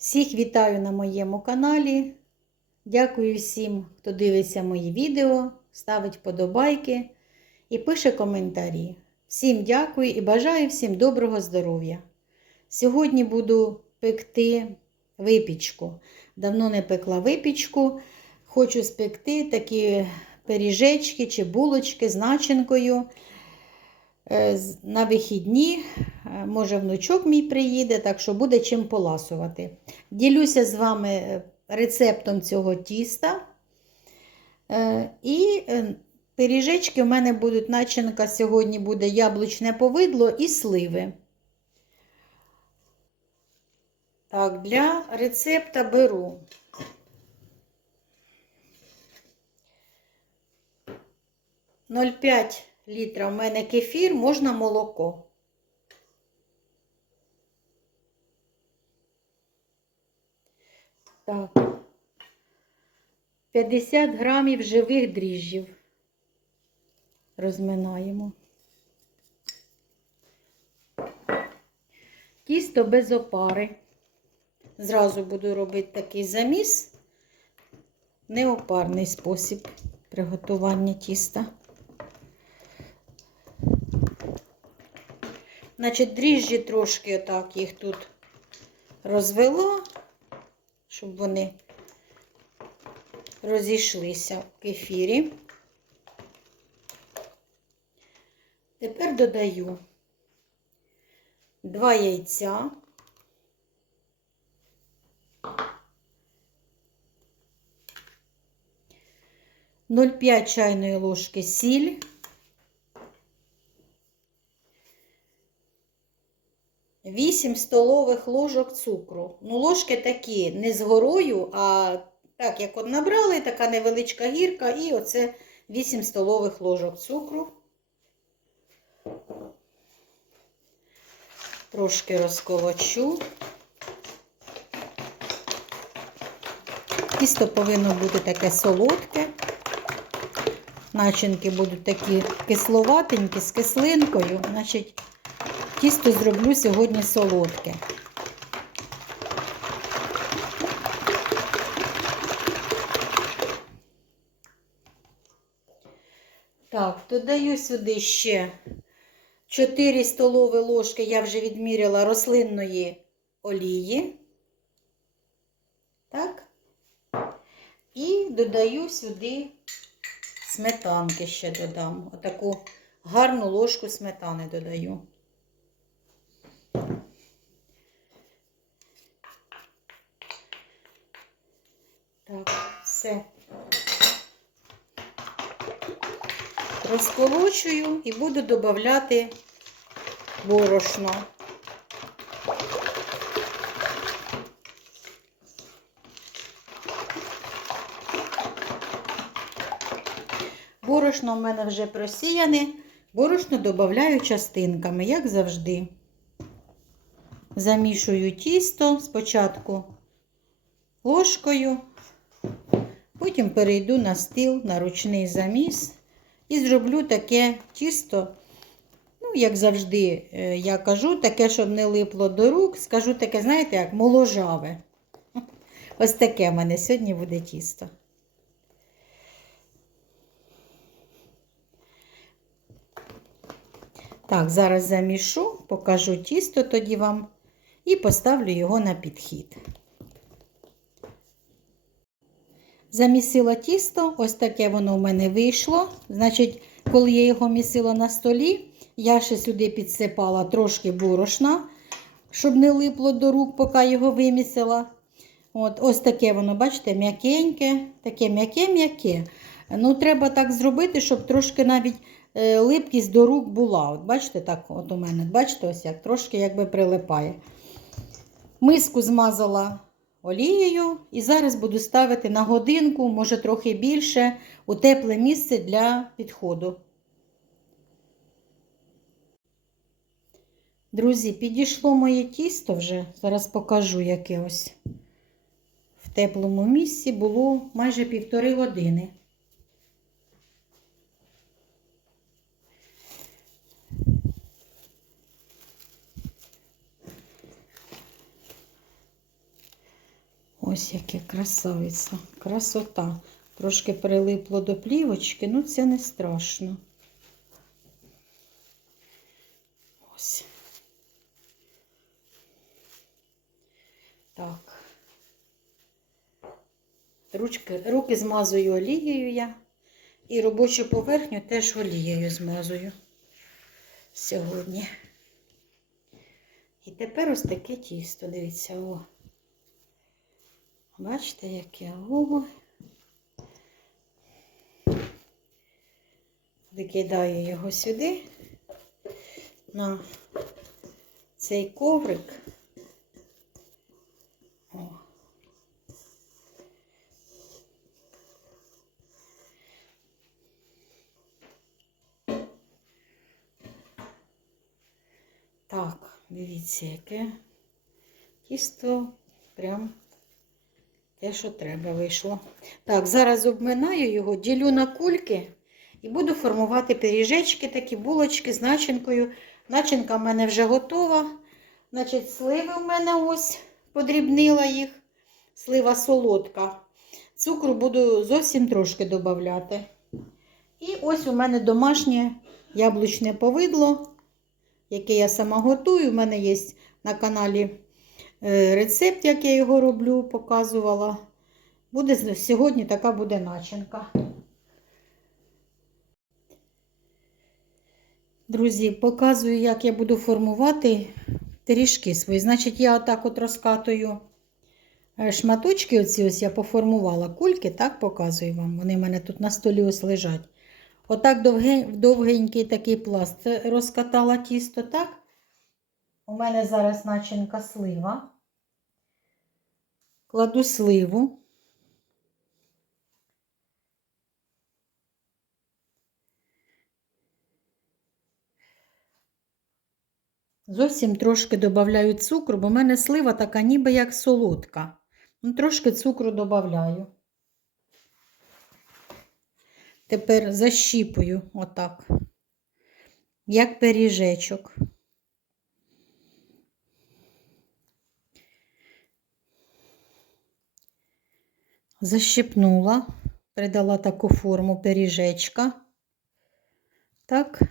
Всіх вітаю на моєму каналі. Дякую всім, хто дивиться мої відео, ставить вподобайки і пише коментарі. Всім дякую і бажаю всім доброго здоров'я. Сьогодні буду пекти випічку. Давно не пекла випічку. Хочу спекти такі пиріжечки чи булочки з начинкою. Е, На вихідні, Е, може, внучок мій приїде, так що буде чим поласувати. Ділюся з вами е, рецептом цього тіста. І пиріжечки у мене будуть начинка сьогодні буде яблучне повидло і сливи. Так, для рецепта беру 0,5 літра у мене кефір, можна молоко. Так. 50 грамів живих дріжджів. Розминаємо. Тісто без опари. Зразу буду робити такий заміс. Неопарний спосіб приготування тіста. Значить, дріжджі трошки отак їх тут розвела, щоб вони розійшлися в кефірі. Тепер додаю два яйця. Ноль п'ять чайної ложки сіль. Вісім столових ложок цукру. Ну, ложки такі не з горою, а так, як от набрали, така невеличка гірка, і оце 8 столових ложок цукру. Трошки розколочу. Тісто повинно бути таке солодке. Начинки будуть такі кисловатенькі, з кислинкою. Значить, тісто зроблю сьогодні солодке. Так, додаю сюди ще 4 столові ложки, я вже відміряла рослинної олії. Так. І додаю сюди сметанки ще додам. Отаку гарну ложку сметани додаю. Так, все. Розколочую і буду додавати борошно. Борошно в мене вже просіяне. Борошно додаю частинками, як завжди. Замішую тісто спочатку ложкою, потім перейду на стіл, на ручний заміс і зроблю таке тісто, ну, як завжди, е, я кажу, таке, щоб не липло до рук. Скажу таке, знаєте, як моложаве. Ось таке в мене сьогодні буде тісто. Так, зараз замішу, покажу тісто тоді вам і поставлю його на підхід. Замісила тісто, ось таке воно в мене вийшло. Значить, коли я його місила на столі, я ще сюди підсипала трошки борошна, щоб не липло до рук, поки його вимісила. От, Ось таке воно, бачите, м'якеньке, таке м'яке-м'яке. Ну, треба так зробити, щоб трошки навіть е, липкість до рук була. От Бачите, так от у мене, бачите, ось як трошки якби прилипає. Миску змазала олією і зараз буду ставити на годинку, може трохи більше, у тепле місце для підходу. Друзі, підійшло моє тісто вже, зараз покажу яке ось. В теплому місці було майже півтори години. Ось яке красавиця, красота. Трошки прилипло до плівочки, ну це не страшно. Ось. Так. Ручки, руки змазую олією я. І робочу поверхню теж олією змазую сьогодні. І тепер ось таке тісто, дивіться, о. Бачите, яке о. Викидаю його сюди, на цей коврик. О. Так, дивіться, яке тісто прям те, що треба вийшло. Так, зараз обминаю його, ділю на кульки і буду формувати пиріжечки, такі булочки з начинкою. Начинка в мене вже готова. Значить, сливи в мене ось подрібнила їх. Слива солодка. Цукру буду зовсім трошки додати. І ось у мене домашнє яблучне повидло, яке я сама готую. У мене є на каналі рецепт, як я його роблю, показувала. Буде сьогодні така буде начинка. Друзі, показую, як я буду формувати пиріжки свої. Значить, я отак от розкатую е, шматочки, оці ось я поформувала кульки, так показую вам. Вони в мене тут на столі ось лежать. Отак довгенький такий пласт розкатала тісто, так? У мене зараз начинка слива. Кладу сливу. Зовсім трошки додаю цукру, бо в мене слива така ніби як солодка. Ну, Трошки цукру додаю. Тепер защіпую отак, як пиріжечок. Защипнула, придала таку форму пиріжечка. Так.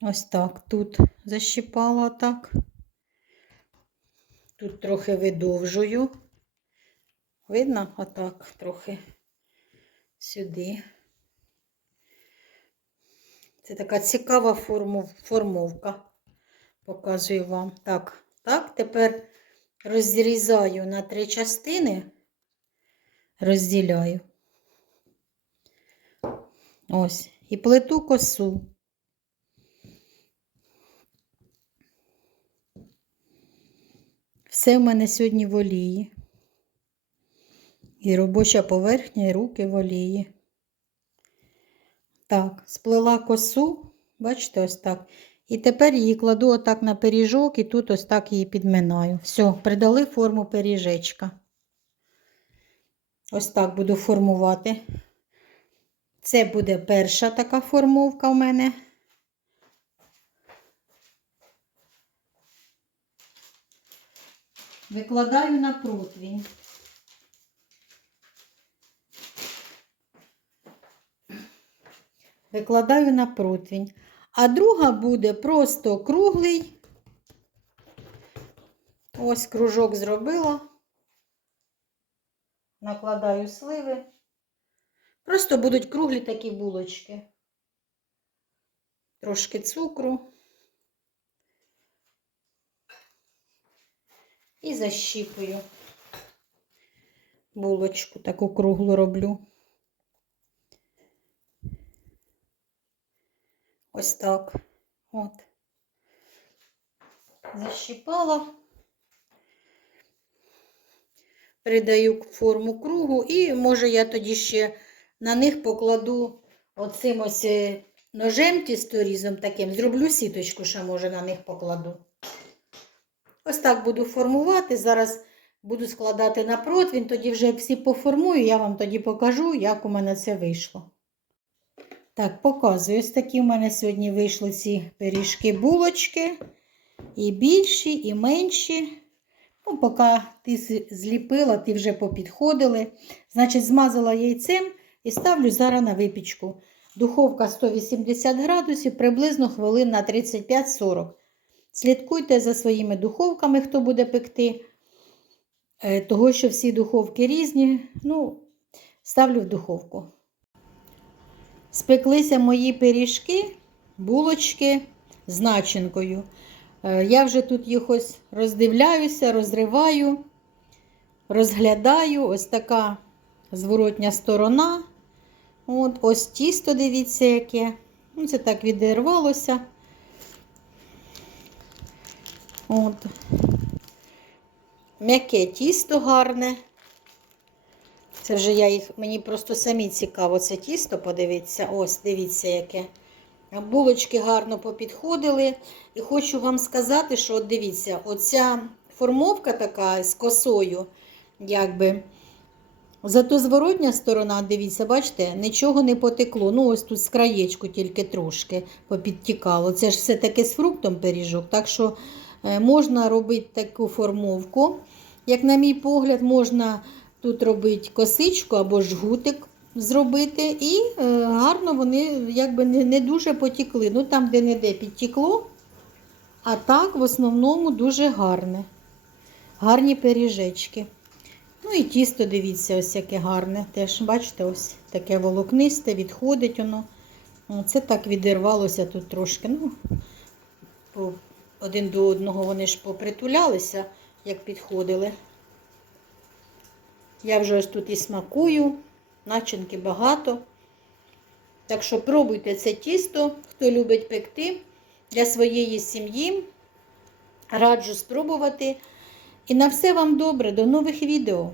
Ось так тут защипала так. Тут трохи видовжую. Видно? Отак трохи сюди. Це така цікава форму, формовка. Показую вам. Так, так, тепер розрізаю на три частини, розділяю. Ось, і плету косу. Все в мене сьогодні в олії. І робоча поверхня, і руки в олії. Так, сплела косу, бачите, ось так. І тепер її кладу отак на пиріжок і тут ось так її підминаю. Все, придали форму пиріжечка. Ось так буду формувати. Це буде перша така формовка в мене. Викладаю на противень. Викладаю на противень. А друга буде просто круглий. Ось кружок зробила. Накладаю сливи. Просто будуть круглі такі булочки. Трошки цукру. І защіпую. Булочку таку круглу роблю. Ось так. От. Защіпала. Придаю форму кругу і, може, я тоді ще на них покладу оцим ось е, ножем тісторізом таким. Зроблю сіточку, ще може на них покладу. Ось так буду формувати. Зараз буду складати на противень, тоді вже всі поформую, я вам тоді покажу, як у мене це вийшло. Так, показую. Ось такі у мене сьогодні вийшли ці пиріжки булочки. І більші, і менші. Ну, поки ти зліпила, ти вже попідходили. Значить, змазала яйцем і ставлю зараз на випічку. Духовка 180 градусів, приблизно хвилин на 35-40. Слідкуйте за своїми духовками, хто буде пекти. Е, Того, що всі духовки різні. Ну, ставлю в духовку. Спеклися мої пиріжки, булочки з начинкою. Е, Я вже тут їх ось роздивляюся, розриваю, розглядаю. Ось така зворотня сторона. От, ось тісто, дивіться, яке. Ну, це так відірвалося. От. М'яке тісто гарне. Це вже я їх, мені просто самі цікаво це тісто, подивіться. Ось, дивіться, яке. Булочки гарно попідходили. І хочу вам сказати, що от дивіться, оця формовка така з косою, якби. Зато зворотня сторона, дивіться, бачите, нічого не потекло. Ну, ось тут з краєчку тільки трошки попідтікало. Це ж все-таки з фруктом пиріжок. Так що е, можна робити таку формовку. Як на мій погляд, можна тут робити косичку або жгутик зробити. І е, гарно вони якби не, дуже потікли. Ну там, де не де підтікло, а так в основному дуже гарне. Гарні пиріжечки. Ну і тісто, дивіться, ось яке гарне. Теж, бачите, ось таке волокнисте, відходить воно. Це так відірвалося тут трошки. Ну, один до одного вони ж попритулялися, як підходили. Я вже ось тут і смакую, начинки багато. Так що пробуйте це тісто, хто любить пекти для своєї сім'ї. Раджу спробувати. І на все вам добре, до нових відео!